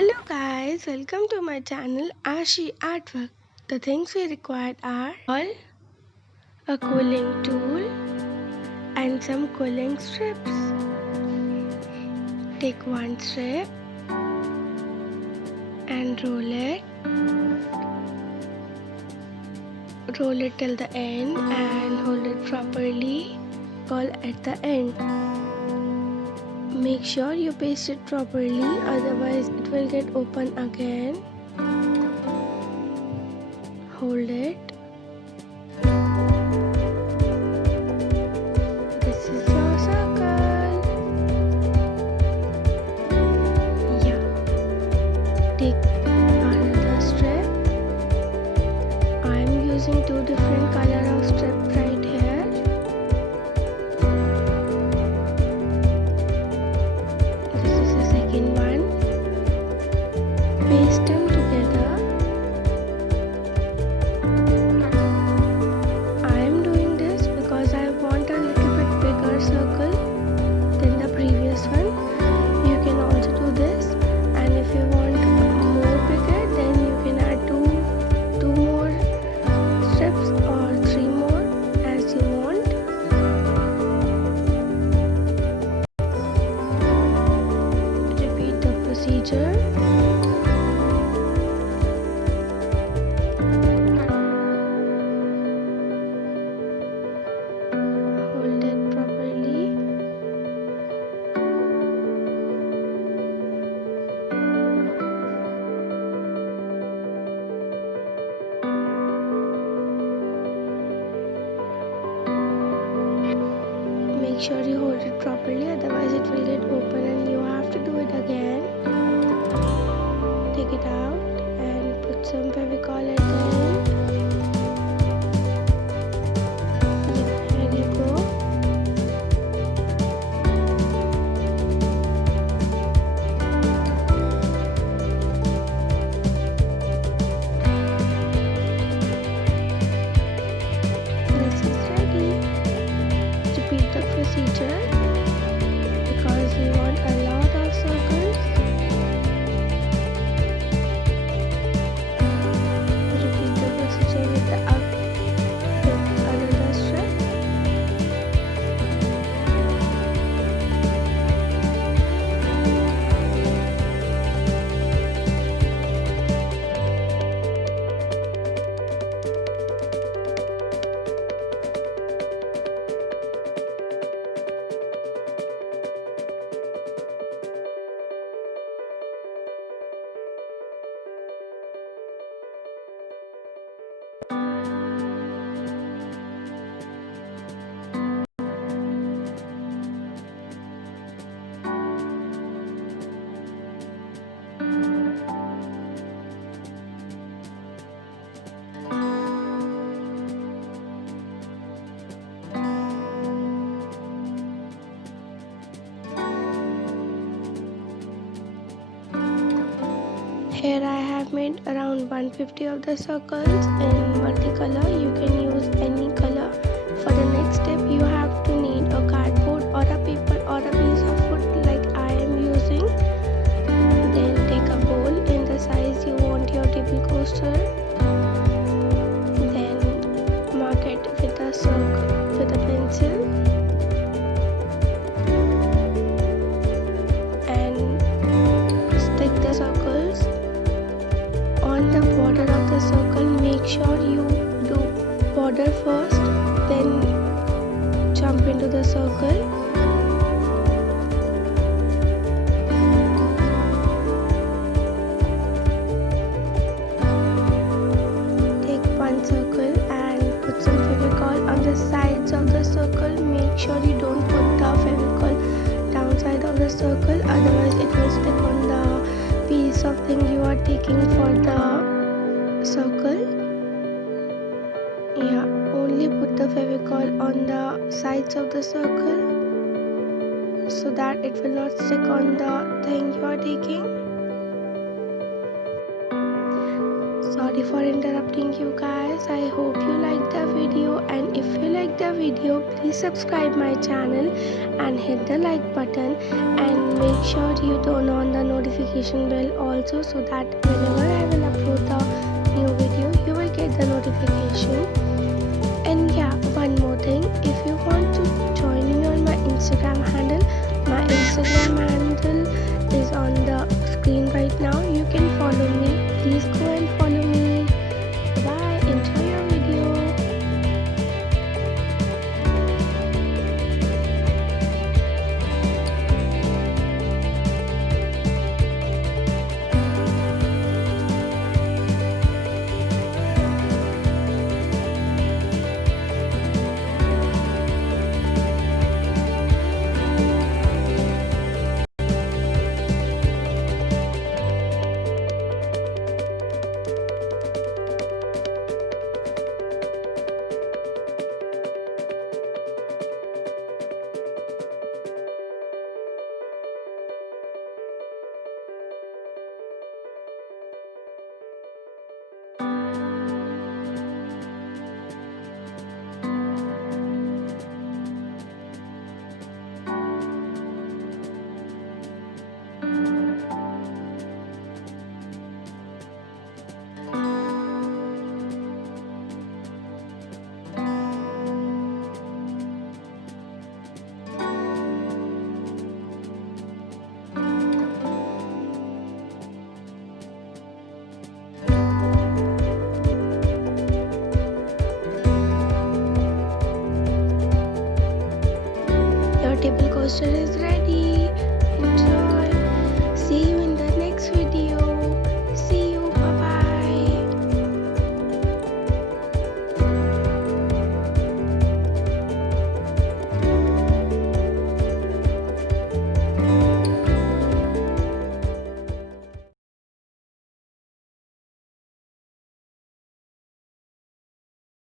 Hello guys, welcome to my channel Ashi Artwork. The things we required are all a cooling tool and some cooling strips. Take one strip and roll it till the end and hold it properly. Call at the end. Make sure you paste it properly, otherwise it will get open again. Hold it. This is your circle. Yeah. Take another strip. I am using two different color of strip right here. This is the second one. Paste them together. I am doing this because I want a little bit bigger circle than the previous one. You can also do this, and if you want more bigger, then you can add two more strips or three more as you want. Repeat the procedure. Hold it properly. Make sure you hold it properly, otherwise it will get open and you have to do it again. Take it out and put some Fevicol at the end. Yeah, here you go. This is ready. Repeat the procedure because we want a lot of circles. Repeat the procedure with another strip. Here I have made around 150 of the circles in multicolor. You can use any color. For the next step, you have to need a cardboard or a paper or a piece of wood like I am using. Then take a bowl in the size you want your table coaster. Then mark it with a circle with a pencil. And stick the circles on the border of the circle. Make sure you do border first, then jump into the circle. Take one circle and put some Fevicol on the sides of the circle. Make sure you don't put the Fevicol downside of the circle, otherwise it will stick on the piece of thing you are taking for the circle. Yeah, only put the Fevicol on the sides of the circle so that it will not stick on the thing you are taking. Sorry sorry for interrupting you guys. I hope you liked the video, and if you like the video, please subscribe my channel and hit the like button, and make sure you turn on the notification bell also, so that whenever I will upload the new video, you will get the notification. And yeah, one more thing, if you want to join me on my Instagram handle is on the screen right now.